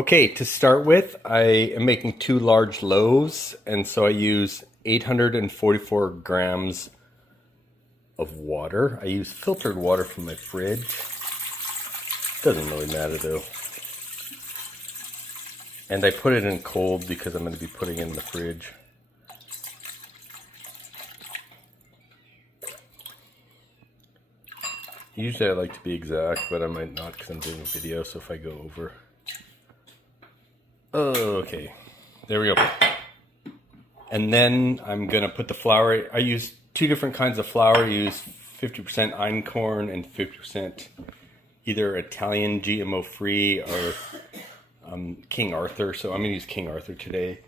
Okay, to start with, I am making 2 large loaves, and so I use 844 grams of water. I use filtered water from my fridge. Doesn't really matter though. And I put it in cold because I'm going to be putting it in the fridge. Usually I like to be exact, but I might not because I'm doing a video, so if I go over. Okay, there we go. And then I'm going to put the flour. I use 2 different kinds of flour. I use 50% einkorn and 50% either Italian GMO free or King Arthur. So I'm going to use King Arthur today.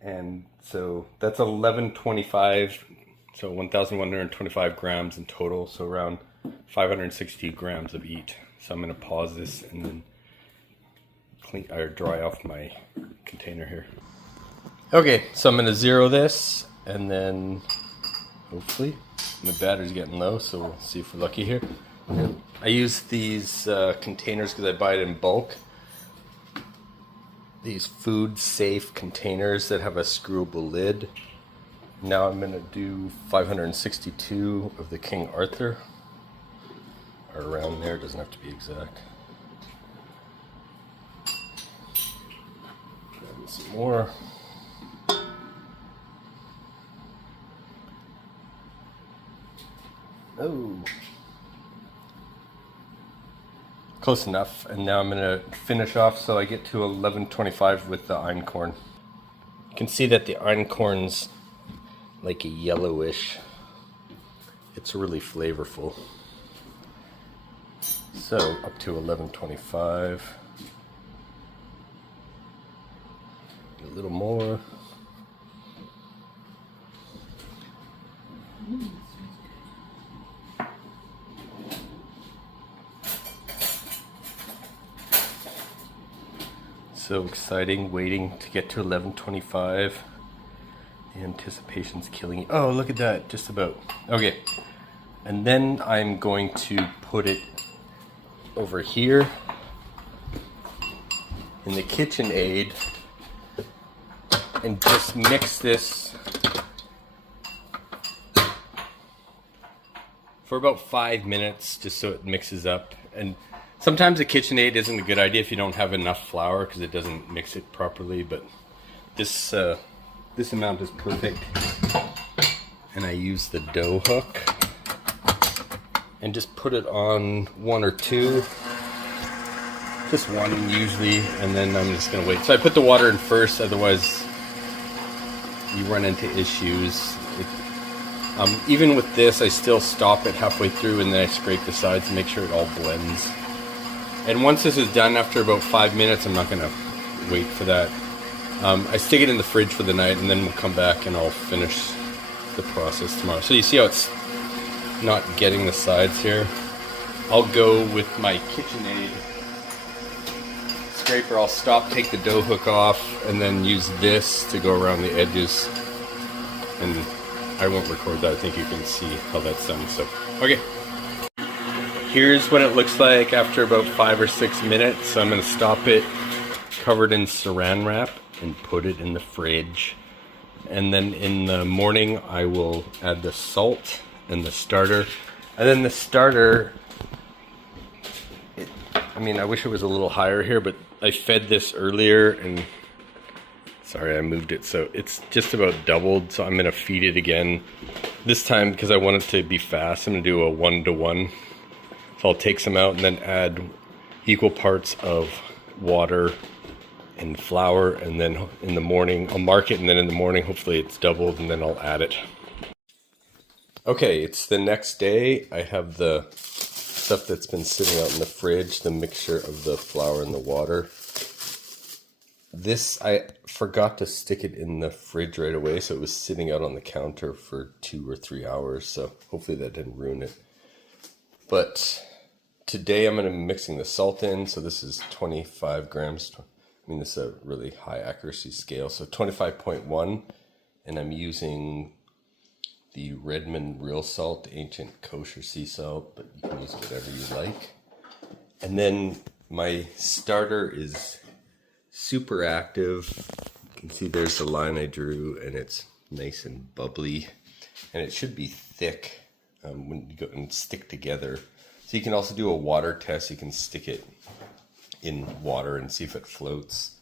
And so that's 1125, so 1,125 grams in total. So around 560 grams of each. So I'm going to pause this and then clean or dry off my container here. Okay, so I'm going to zero this, and then hopefully the battery's getting low, so we'll see if we're lucky here. I use these containers because I buy it in bulk. These food safe containers that have a screwable lid. Now I'm going to do 562 of the King Arthur, or around there, doesn't have to be exact. Grab some more. Oh, close enough. And now I'm going to finish off so I get to 1125 with the einkorn. You can see that the einkorn's like a yellowish. It's really flavorful. So up to 1125. A little more. So exciting, waiting to get to 1125. The anticipation's killing you. Oh, look at that, just about. Okay, and then I'm going to put it over here in the KitchenAid and just mix this for about 5 minutes, just so it mixes up. And sometimes a KitchenAid isn't a good idea if you don't have enough flour because it doesn't mix it properly, but this amount is perfect. And I use the dough hook and just put it on 1 or 2. Just 1 usually, and then I'm just gonna wait. So I put the water in first, otherwise you run into issues. Even with this, I still stop it halfway through and then I scrape the sides to make sure it all blends. And once this is done, after about 5 minutes, I'm not gonna wait for that. I stick it in the fridge for the night and then we'll come back and I'll finish the process tomorrow. So you see how it's not getting the sides here? I'll go with my KitchenAid scraper. I'll stop, take the dough hook off, and then use this to go around the edges. And I won't record that. I think you can see how that's done. So, okay. Here's what it looks like after about 5 or 6 minutes. So I'm going to stop it covered in saran wrap and put it in the fridge. And then in the morning, I will add the salt and the starter. And then the starter, I mean, I wish it was a little higher here, but I fed this earlier and sorry, I moved it. So it's just about doubled. So I'm going to feed it again. This time, because I want it to be fast, I'm going to do a 1-to-1. So I'll take some out and then add equal parts of water and flour. And then in the morning, I'll mark it. And then in the morning, hopefully it's doubled and then I'll add it. Okay, it's the next day. I have the stuff that's been sitting out in the fridge, the mixture of the flour and the water. This, I forgot to stick it in the fridge right away, so it was sitting out on the counter for 2 or 3 hours, so hopefully that didn't ruin it. But today I'm going to be mixing the salt in, so this is 25 grams. I mean, this is a really high accuracy scale, so 25.1, and I'm using the Redmond Real Salt, ancient kosher sea salt, but you can use whatever you like. And then my starter is super active. You can see there's the line I drew, and it's nice and bubbly, and it should be thick when you go and stick together. So you can also do a water test. You can stick it in water and see if it floats.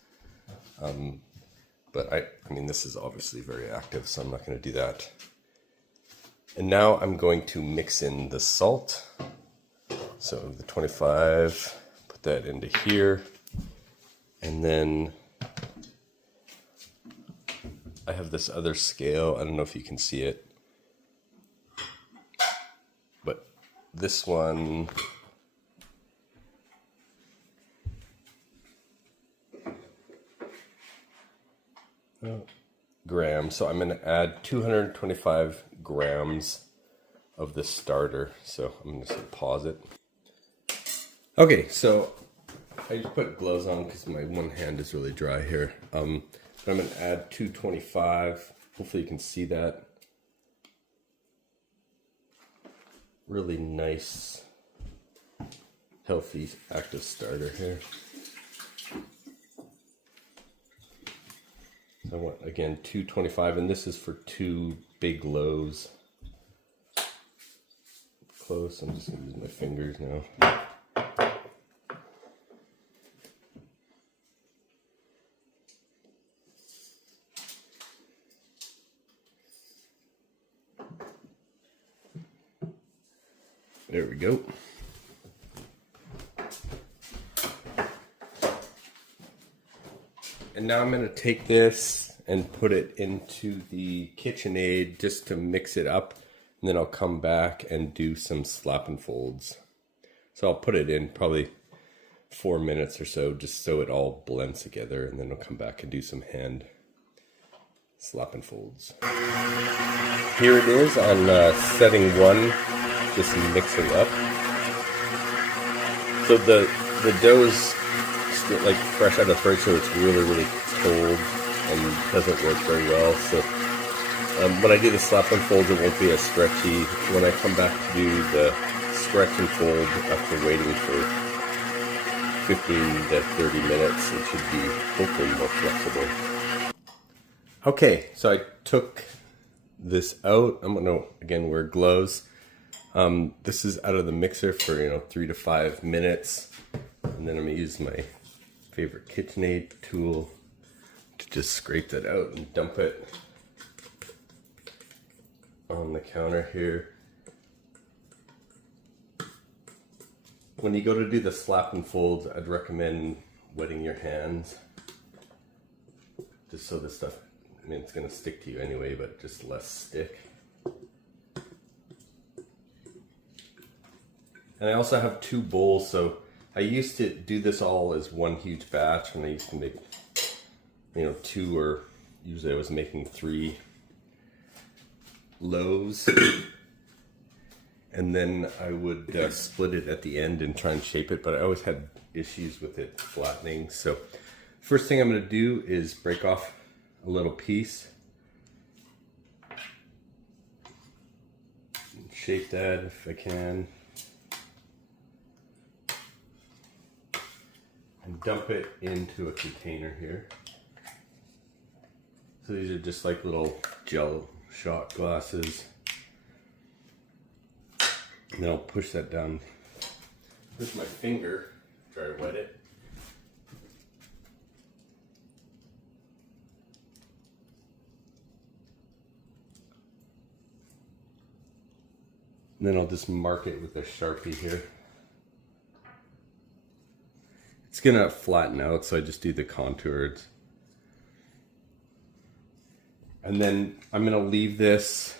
But I mean, this is obviously very active, so I'm not going to do that. And now I'm going to mix in the salt. So the 25, put that into here. And then I have this other scale. I don't know if you can see it. But this one, grams. So I'm going to add 225 grams of the starter. So I'm going to pause it. Okay, so I just put gloves on because my one hand is really dry here. But I'm going to add 225. Hopefully you can see that. Really nice, healthy, active starter here. So I want, again, 225, and this is for 2 big loaves. Close, I'm just going to use my fingers now. There we go. And now I'm going to take this and put it into the KitchenAid just to mix it up. And then I'll come back and do some slap and folds. So I'll put it in probably 4 minutes or so, just so it all blends together. And then I'll come back and do some hand slap and folds. Here it is on setting 1. Just mixing up. So the dough is still like fresh out of the fridge, so it's really cold and doesn't work very well. So when I do the slap and folds, it won't be as stretchy. When I come back to do the stretch and fold after waiting for 15 to 30 minutes, it should be hopefully more flexible. Okay, so I took this out. I'm gonna again wear gloves. This is out of the mixer for 3 to 5 minutes, and then I'm gonna use my favorite KitchenAid tool to just scrape that out and dump it on the counter here. When you go to do the slap and folds, I'd recommend wetting your hands, just so the stuff, I mean, it's gonna stick to you anyway, but just less stick. And I also have 2 bowls, so I used to do this all as one huge batch, and I used to make, 2, or usually I was making 3 loaves. And then I would split it at the end and try and shape it, but I always had issues with it flattening. So first thing I'm gonna do is break off a little piece. Shape that if I can. And dump it into a container here. So these are just like little gel shot glasses. And then I'll push that down with my finger, try to wet it. And then I'll just mark it with a Sharpie here. It's gonna flatten out, so I just do the contours. And then I'm gonna leave this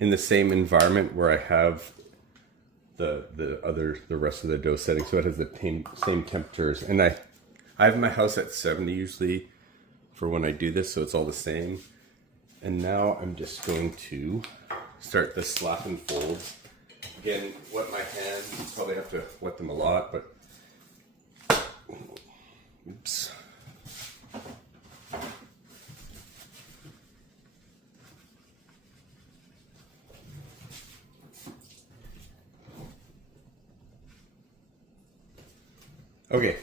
in the same environment where I have the rest of the dough setting, so it has the same temperatures. And I have my house at 70 usually for when I do this, so it's all the same. And now I'm just going to start the slap and folds. Again, wet my hands. Probably have to wet them a lot, but oops. Okay,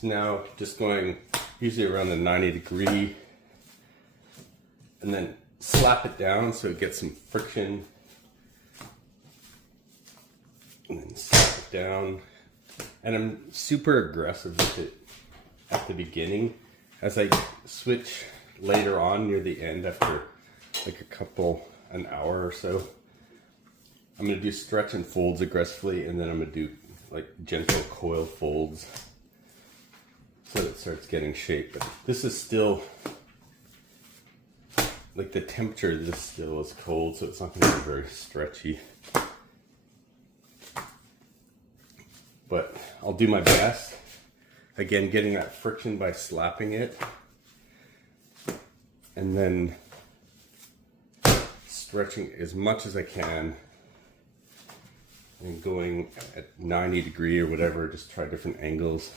So now just going usually around the 90 degree, and then slap it down so it gets some friction, and then slap it down. And I'm super aggressive with it at the beginning. As I switch later on near the end, after like an hour or so, I'm gonna do stretch and folds aggressively, and then I'm gonna do like gentle coil folds so that it starts getting shape. But this is still, like the temperature of this still is cold, so it's not gonna be very stretchy. But I'll do my best. Again, getting that friction by slapping it, and then stretching as much as I can, and going at 90 degree or whatever, just try different angles.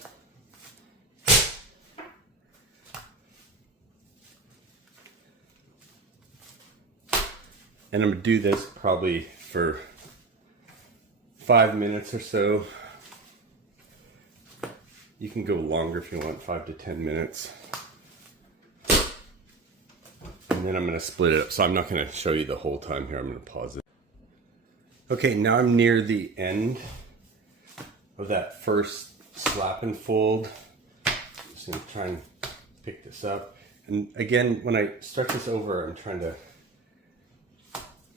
And I'm gonna do this probably for 5 minutes or so. You can go longer if you want, 5 to 10 minutes. And then I'm gonna split it up. So I'm not gonna show you the whole time here, I'm gonna pause it. Okay, now I'm near the end of that first slap and fold. I'm just gonna try and pick this up. And again, when I stretch this over, I'm trying to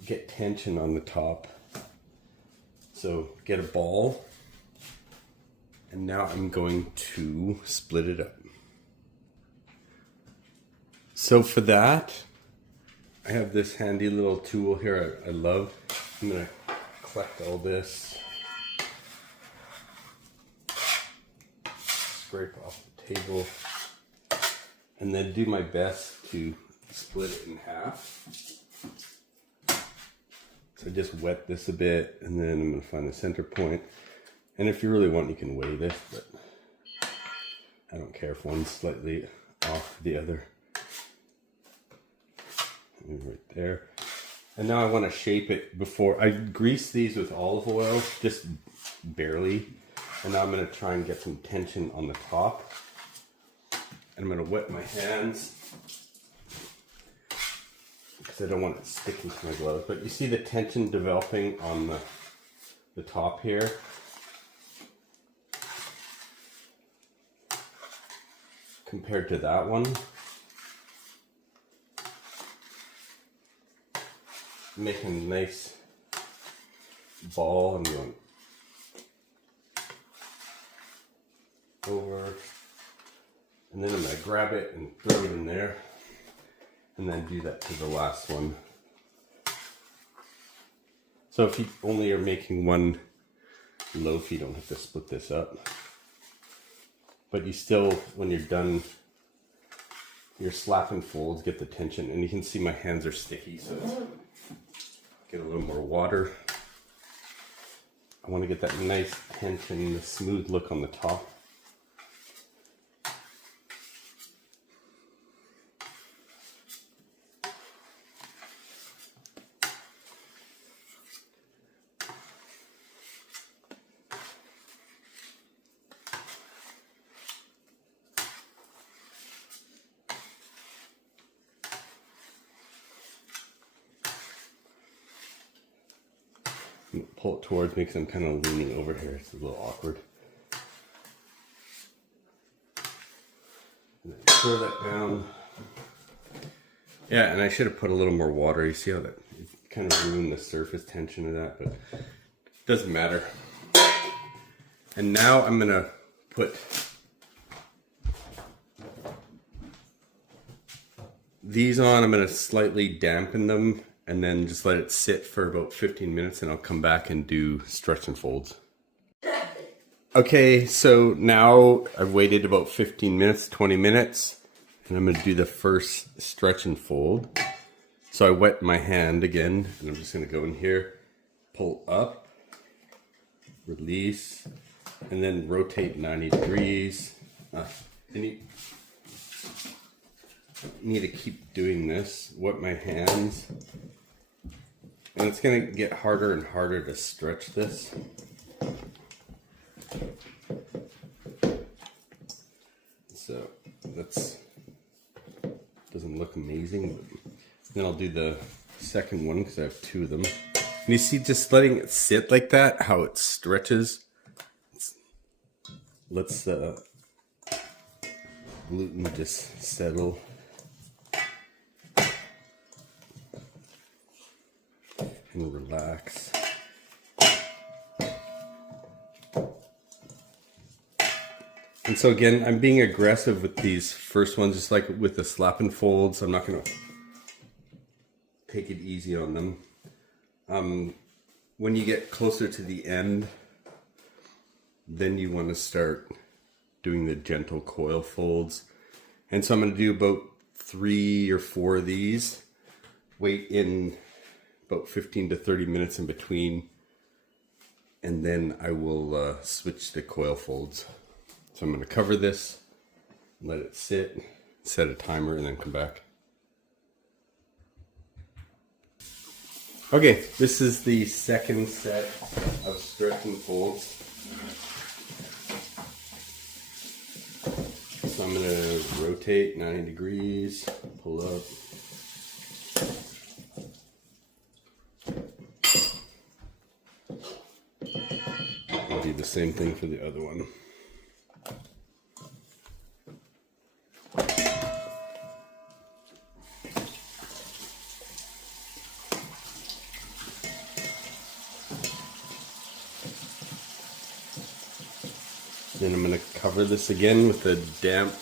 get tension on the top. So get a ball. And now I'm going to split it up. So for that, I have this handy little tool here I love. I'm gonna collect all this, scrape off the table, and then do my best to split it in half. So just wet this a bit, and then I'm gonna find the center point. And if you really want, you can weigh this, but I don't care if one's slightly off the other. Right there. And now I want to shape it before I grease these with olive oil, just barely. And now I'm going to try and get some tension on the top. And I'm going to wet my hands because I don't want it sticking to my gloves. But you see the tension developing on the top here. Compared to that one. Making a nice ball and going over, and then I'm going to grab it and throw it in there, and then do that to the last one. So if you only are making one loaf, you don't have to split this up. But you still, when you're done, your slap and folds get the tension, and you can see my hands are sticky, so get a little more water. I want to get that nice tension, the smooth look on the top. Pull it towards me because I'm kind of leaning over here. It's a little awkward. And then throw that down. Yeah, and I should have put a little more water. You see how that kind of ruined the surface tension of that, but it doesn't matter. And now I'm gonna put these on. I'm gonna slightly dampen them, and then just let it sit for about 15 minutes, and I'll come back and do stretch and folds. Okay, so now I've waited about 15 minutes, 20 minutes, and I'm gonna do the first stretch and fold. So I wet my hand again, and I'm just gonna go in here, pull up, release, and then rotate 90 degrees. And you need to keep doing this, wet my hands. And it's going to get harder and harder to stretch this. So that's doesn't look amazing. But then I'll do the second one because I have two of them. And you see, just letting it sit like that, how it stretches. Let's gluten just settle. And relax. And so again, I'm being aggressive with these first ones, just like with the slap and folds. I'm not going to take it easy on them. When you get closer to the end, then you want to start doing the gentle coil folds. And so I'm going to do about 3 or 4 of these. Wait in about 15 to 30 minutes in between. And then I will switch to coil folds. So I'm going to cover this, let it sit, set a timer, and then come back. Okay, this is the second set of stretch and folds. So I'm going to rotate 90 degrees, pull up. I'll do the same thing for the other one. Then I'm going to cover this again with a damp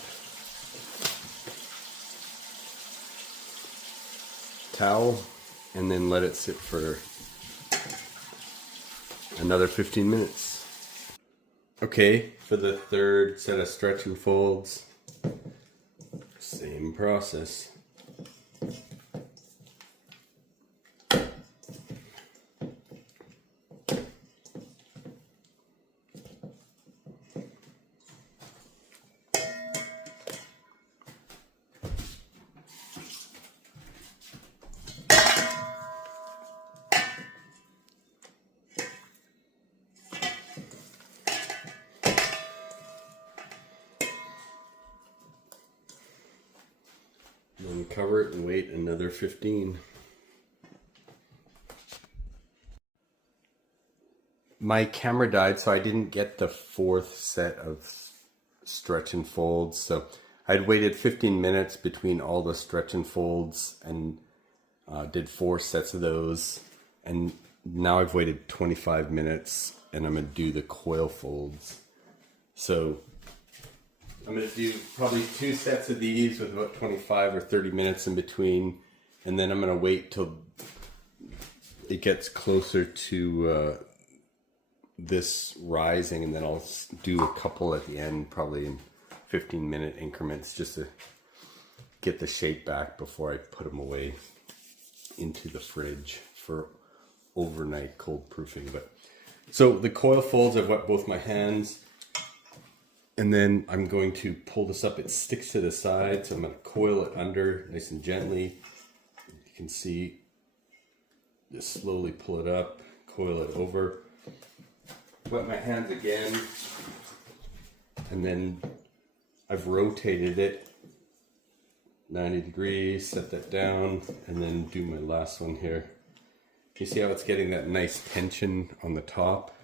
towel and then let it sit for another 15 minutes. Okay, for the third set of stretch and folds, same process. Then cover it and wait another 15. My camera died, so I didn't get the fourth set of stretch and folds. So I'd waited 15 minutes between all the stretch and folds and did 4 sets of those. And now I've waited 25 minutes and I'm going to do the coil folds. So I'm going to do probably 2 sets of these with about 25 or 30 minutes in between. And then I'm going to wait till it gets closer to this rising. And then I'll do a couple at the end, probably in 15-minute increments, just to get the shape back before I put them away into the fridge for overnight cold proofing. But so the coil folds, I've wet both my hands. And then I'm going to pull this up. It sticks to the side, so I'm going to coil it under nice and gently. You can see, just slowly pull it up, coil it over. Wet my hands again, and then I've rotated it 90 degrees, set that down, and then do my last one here. You see how it's getting that nice tension on the top?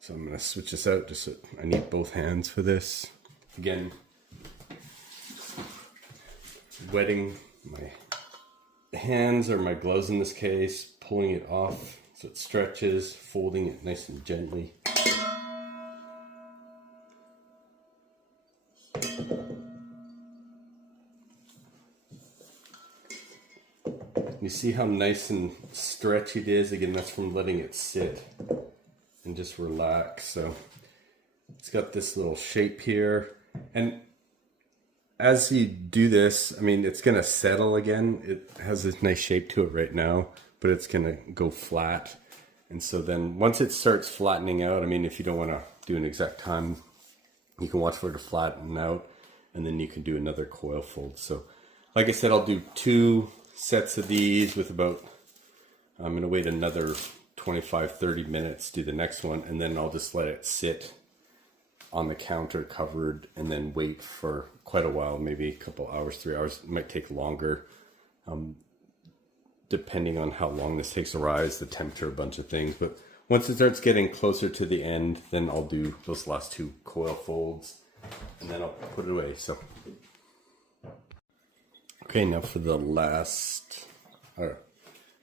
So I'm going to switch this out, just so I need both hands for this. Again, wetting my hands, or my gloves in this case, pulling it off so it stretches, folding it nice and gently. You see how nice and stretchy it is? Again, that's from letting it sit and just relax. So it's got this little shape here, and as you do this, I mean, it's gonna settle again. It has this nice shape to it right now, but it's gonna go flat. And so then once it starts flattening out, I mean, if you don't want to do an exact time, you can watch for it to flatten out, and then you can do another coil fold. So like I said, I'll do 2 sets of these with about, I'm gonna wait another 25-30 minutes, do the next one, and then I'll just let it sit on the counter covered and then wait for quite a while, maybe a couple hours, 3 hours. It might take longer, depending on how long this takes to rise, the temperature, a bunch of things. But once it starts getting closer to the end, then I'll do those last 2 coil folds and then I'll put it away. So, okay, now for the last, or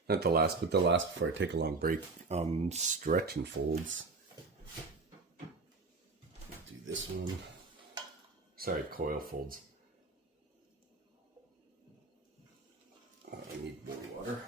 not the last, but the last before I take a long break, stretch and folds. Do this one. Sorry, coil folds. I need more water.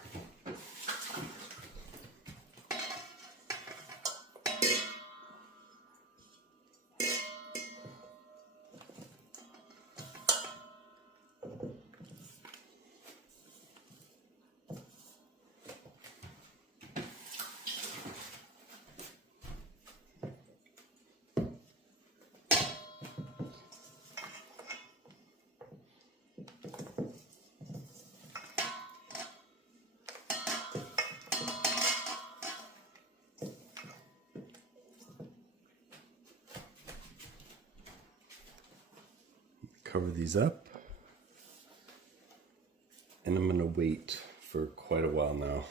Cover these up, and I'm gonna wait for quite a while now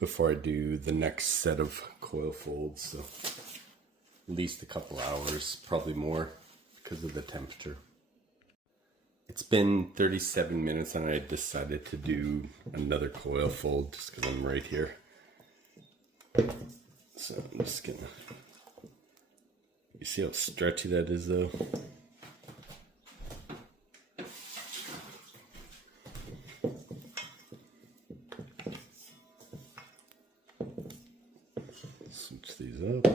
before I do the next set of coil folds. So at least a couple hours, probably more because of the temperature. It's been 37 minutes and I decided to do another coil fold just because I'm right here. So I'm just gonna, you see how stretchy that is though? Switch these up.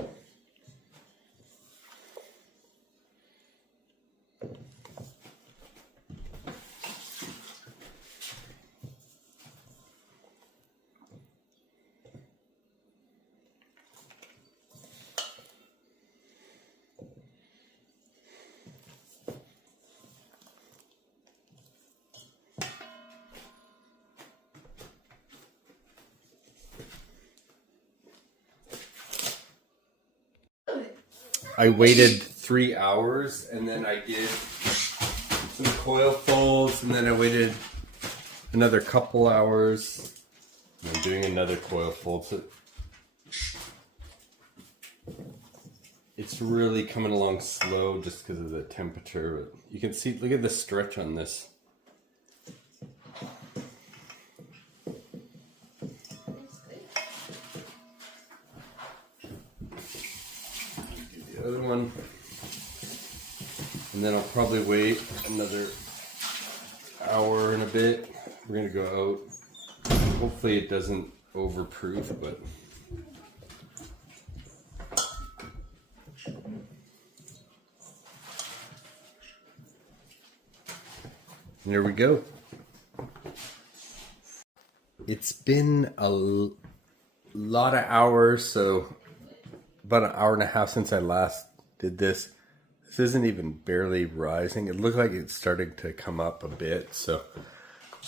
I waited 3 hours and then I did some coil folds and then I waited another couple hours. I'm doing another coil fold. So it's really coming along slow just because of the temperature. You can see, look at the stretch on this. Other one, and then I'll probably wait another hour and a bit. We're gonna go out. Hopefully it doesn't overproof, but there we go. It's been a lot of hours, so about an hour and a half since I last did this. This isn't even barely rising. It looked like it's starting to come up a bit. So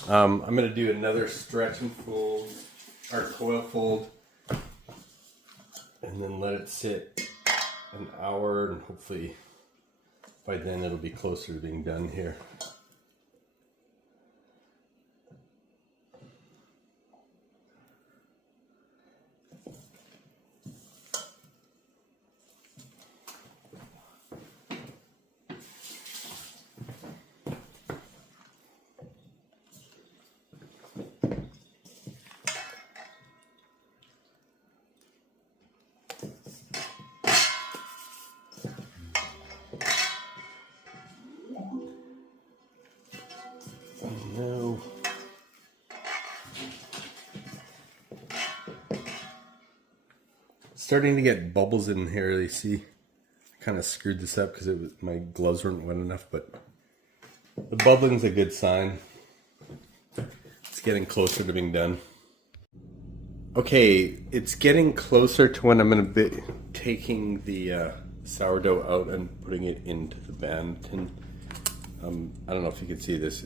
I'm going to do another stretch and fold, or coil fold, and then let it sit an hour, and hopefully by then it'll be closer to being done here. No. Starting to get bubbles in here. You see, I kind of screwed this up because my gloves weren't wet enough, but the bubbling's a good sign. It's getting closer to being done. Okay, it's getting closer to when I'm going to be taking the sourdough out and putting it into the band tin. I don't know if you can see this.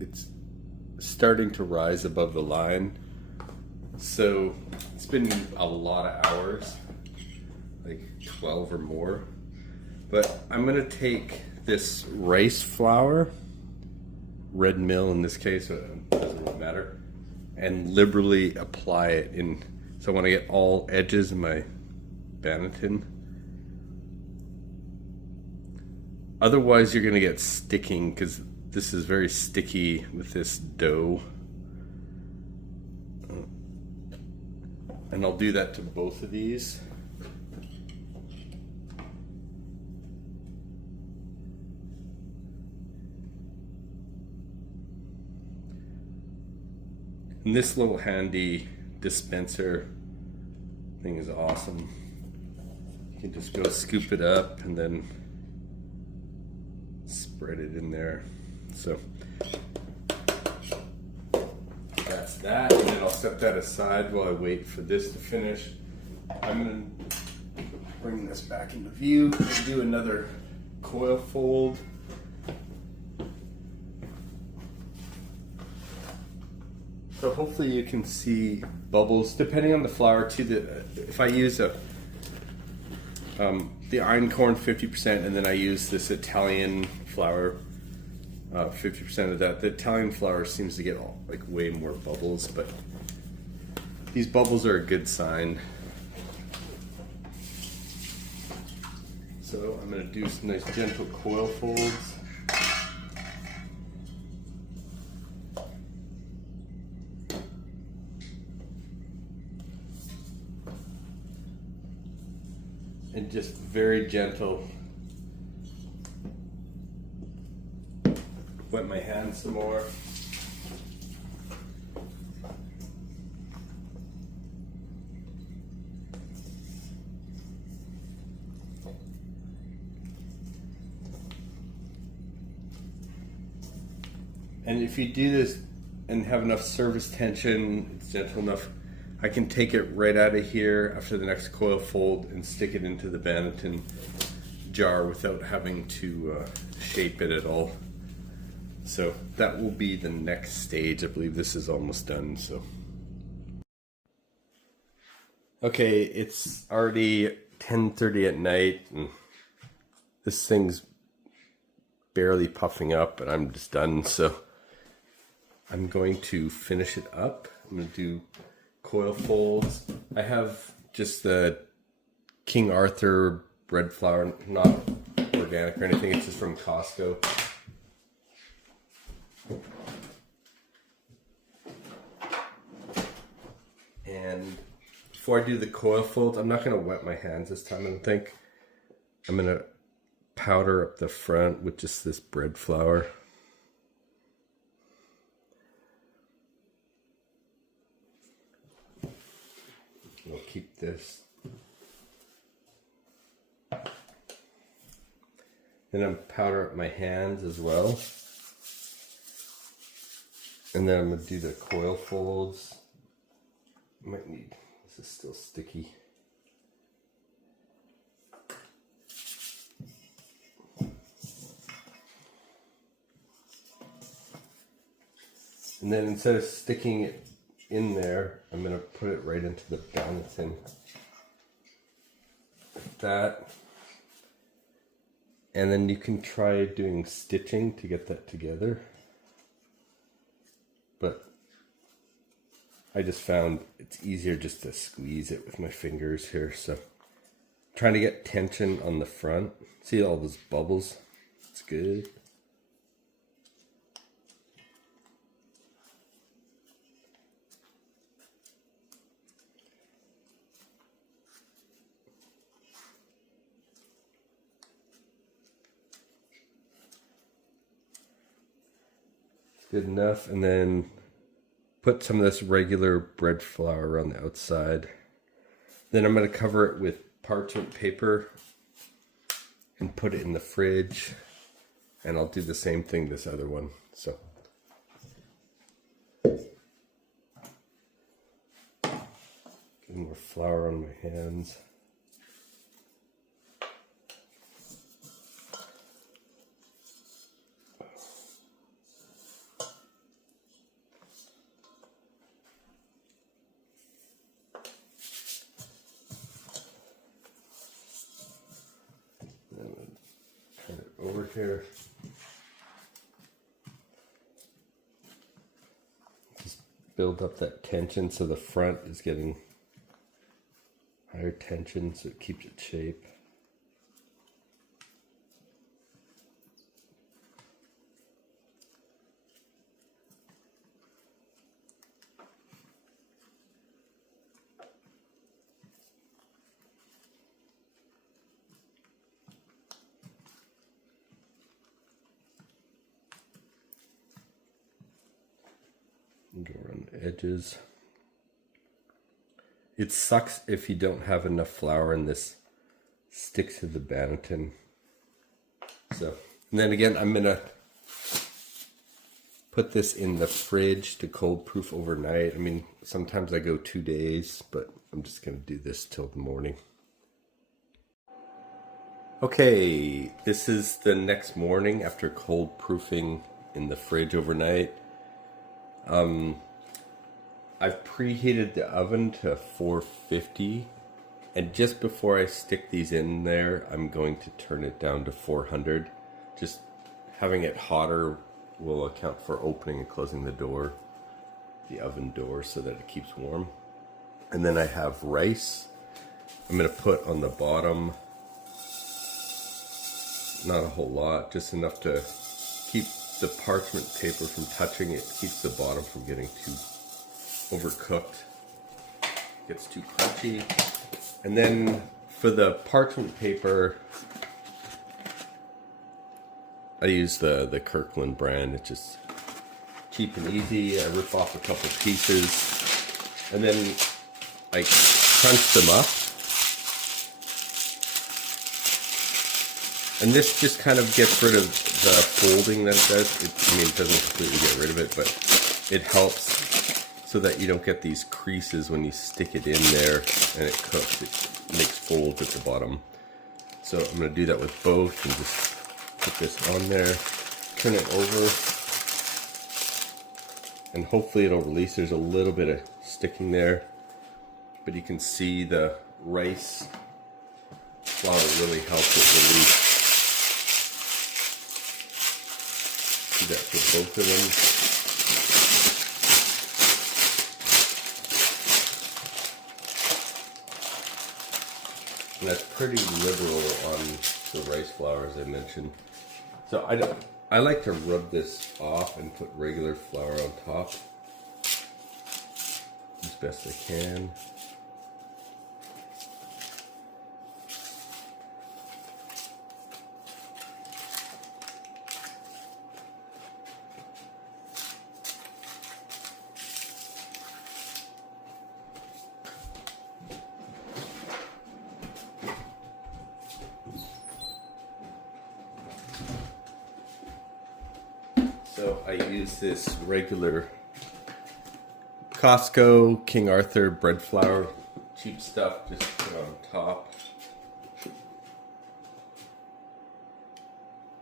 It's starting to rise above the line. So it's been a lot of hours, like 12 or more. But I'm gonna take this rice flour, red mill in this case, so it doesn't really matter, and liberally apply it in. So I want to get all edges in my banneton. Otherwise you're gonna get sticking, because this is very sticky with this dough. And I'll do that to both of these. And this little handy dispenser thing is awesome. You can just go scoop it up and then spread it in there. So that's that, and then I'll set that aside while I wait for this to finish. I'm gonna bring this back into view and do another coil fold. So hopefully you can see bubbles, depending on the flour too. If I use the einkorn 50%, and then I use this Italian flour, 50% of that. The Italian flour seems to get like way more bubbles, but these bubbles are a good sign. So I'm going to do some nice gentle coil folds. And just very gentle. Wet my hands some more. And if you do this and have enough surface tension, it's gentle enough, I can take it right out of here after the next coil fold and stick it into the banneton jar without having to shape it at all. So that will be the next stage. I believe this is almost done. So okay, it's already 10:30 at night and this thing's barely puffing up and I'm just done. So I'm going to finish it up. I'm going to do coil folds. I have just the King Arthur bread flour, not organic or anything, it's just from Costco. And before I do the coil folds, I'm not going to wet my hands this time, I don't think. I'm going to powder up the front with just this bread flour. I'll keep this. Then I'm powder up my hands as well. And then I'm going to do the coil folds. I might need, this is still sticky. And then instead of sticking it in there, I'm going to put it right into the banneton. Like that. And then you can try doing stitching to get that together. But I just found it's easier just to squeeze it with my fingers here. So trying to get tension on the front. See all those bubbles? It's good. Good enough. And then put some of this regular bread flour on the outside. Then I'm going to cover it with parchment paper and put it in the fridge. And I'll do the same thing this other one. So get more flour on my hands. over here. Just build up that tension so the front is getting higher tension so it keeps its shape. Go around the edges. It sucks if you don't have enough flour and this sticks to the banneton. So, and then again, I'm gonna put this in the fridge to cold proof overnight. I mean, sometimes I go 2 days, but I'm just gonna do this till the morning. Okay, this is the next morning after cold proofing in the fridge overnight. I've preheated the oven to 450, and just before I stick these in there, I'm going to turn it down to 400. Just having it hotter will account for opening and closing the door, the oven door, so that it keeps warm. And then I have rice. I'm going to put on the bottom, not a whole lot, just enough to keep the parchment paper from touching it, keeps the bottom from getting too overcooked, gets too crunchy. And then for the parchment paper, I use the Kirkland brand. It's just cheap and easy. I rip off a couple pieces and then I crunch them up. And this just kind of gets rid of the folding that it does. It doesn't completely get rid of it, but it helps so that you don't get these creases when you stick it in there and it cooks. It makes folds at the bottom. So I'm going to do that with both and just put this on there, turn it over, and hopefully it'll release. There's a little bit of sticking there, but you can see the rice flour really helps it release. Do that for both of them. And that's pretty liberal on the rice flour, as I mentioned. So I like to rub this off and put regular flour on top as best I can. So I use this regular Costco King Arthur bread flour, cheap stuff, just put on top.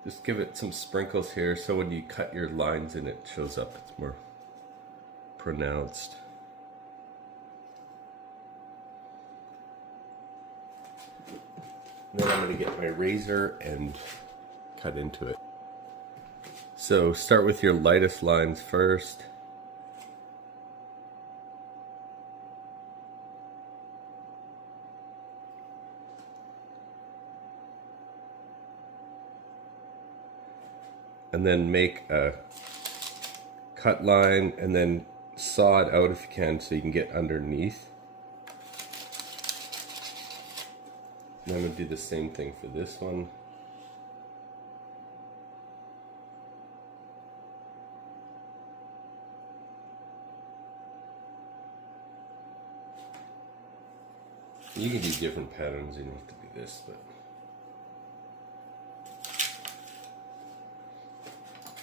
Just give it some sprinkles here so when you cut your lines in it shows up, it's more pronounced. Then I'm going to get my razor and cut into it. So start with your lightest lines first. And then make a cut line and then saw it out if you can so you can get underneath. And I'm going to do the same thing for this one. You can do different patterns, you don't have to do this, but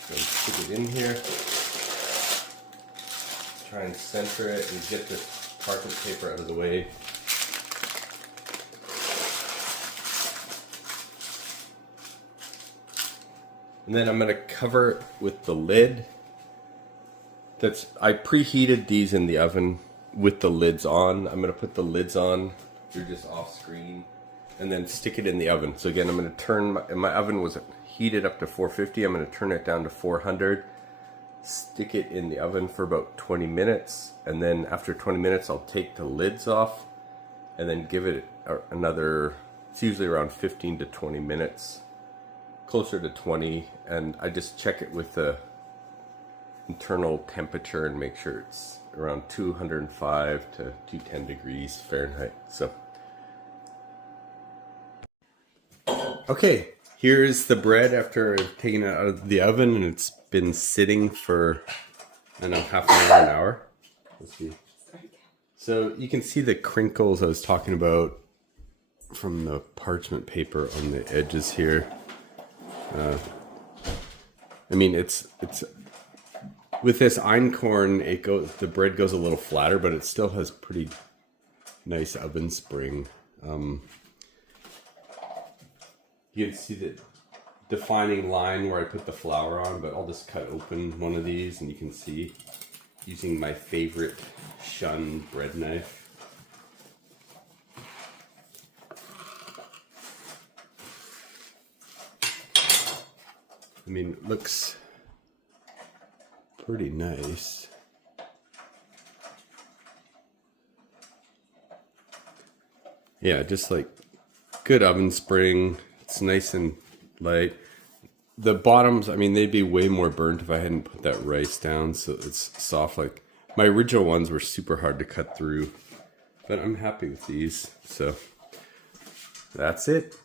so stick it in here. Try and center it and get this parchment paper out of the way. And then I'm going to cover it with the lid. I preheated these in the oven with the lids on. I'm going to put the lids on. They're just off screen, and then stick it in the oven. So again, I'm going to turn my oven was heat it up to 450. I'm going to turn it down to 400, stick it in the oven for about 20 minutes, and then after 20 minutes I'll take the lids off and then give it another, it's usually around 15 to 20 minutes, closer to 20, and I just check it with the internal temperature and make sure it's around 205 to 210 degrees Fahrenheit. So okay, here's the bread after I've taken it out of the oven and it's been sitting for, I don't know, half an hour. Let's see. So you can see the crinkles I was talking about from the parchment paper on the edges here. I mean, it's with this einkorn, the bread goes a little flatter, but it still has pretty nice oven spring. You can see the defining line where I put the flour on, but I'll just cut open one of these and you can see using my favorite Shun bread knife. I mean, it looks pretty nice. Yeah, just like good oven spring. It's nice and light. The bottoms, I mean, they'd be way more burnt if I hadn't put that rice down, so it's soft. Like my original ones were super hard to cut through, but I'm happy with these. So that's it.